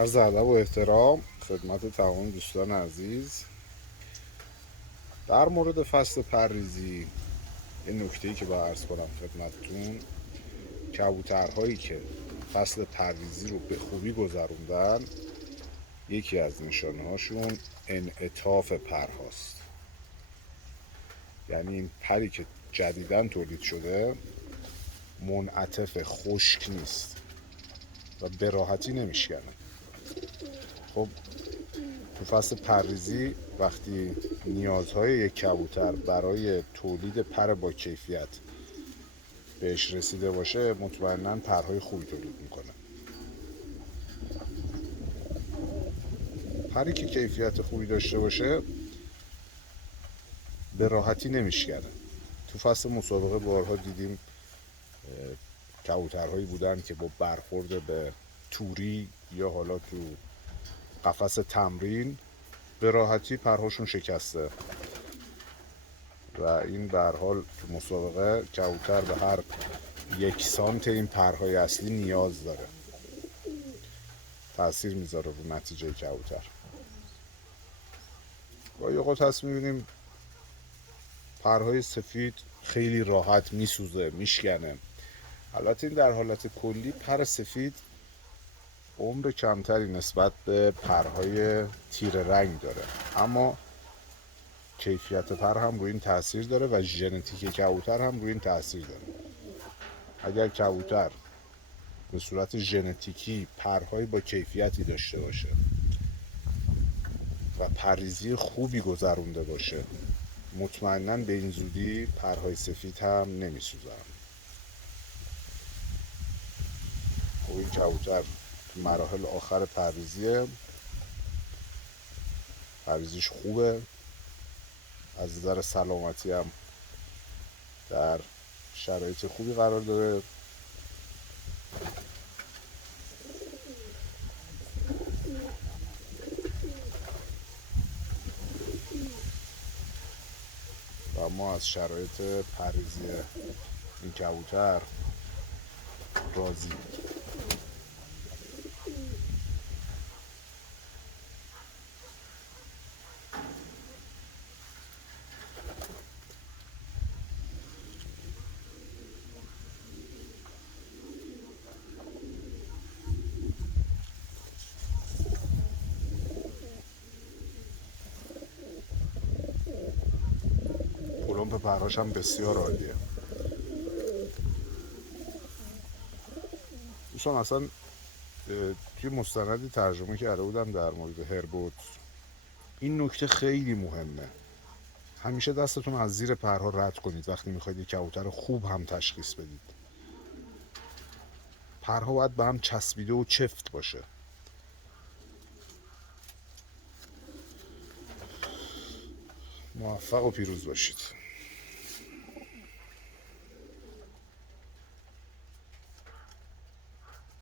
عرض ادب و احترام خدمت تمام دوستان عزیز. در مورد فصل پرریزی یه نکته‌ای که با عرض کنم خدمتتون، کبوترهایی که فصل پرریزی رو به خوبی گذروندن، یکی از نشانه‌هاشون انعطاف پرهاست. یعنی این پری که جدیداً تولید شده منعطف، خشک نیست و به راحتی نمیشکنه. خب تو فصل پرریزی وقتی نیازهای یک کبوتر برای تولید پر با کیفیت بهش رسیده باشه، مطمئناً پرهای خوبی تولید میکنه. پری که کیفیت خوبی داشته باشه به راحتی نمیشکنه. تو فصل مسابقه بارها دیدیم کبوترهایی بودن که با برخورد به توری یا حالا تو قفس تمرین به راحتی پرهاشون شکسته و این به هر حال تو مسابقه کبوتر به هر 1 سانت این پرهای اصلی نیاز داره، تأثیر میذاره رو نتیجه کبوتر. گاهی اوقات هست میبینیم پرهای سفید خیلی راحت میسوزه، میشکنه. البته این در حالت کلی پر سفید عمر کمتری نسبت به پرهای تیره رنگ داره، اما کیفیت پر هم روی این تاثیر داره و ژنتیک کبوتر هم روی این تاثیر داره. اگر کبوتر به صورت ژنتیکی پرهای با کیفیتی داشته باشه و پرریزی خوبی گذرونده باشه، مطمئناً به این زودی پرهای سفید هم نمیسوزن. خب این کبوتر مراحل آخر پرریزیش خوبه، از نظر سلامتی هم در شرایط خوبی قرار داره. و ما از شرایط پرریزی این کبوتر راضی. کلمپ پرهاش هم بسیار عالیه. دوستان اصلا توی مستندی ترجمه کرده بودم در مورد هربوت، این نکته خیلی مهمه. همیشه دستتون از زیر پرها رد کنید وقتی میخواید یک کبوتر خوب هم تشخیص بدید. پرها باید به هم چسبیده و چفت باشه. موفق و پیروز باشید.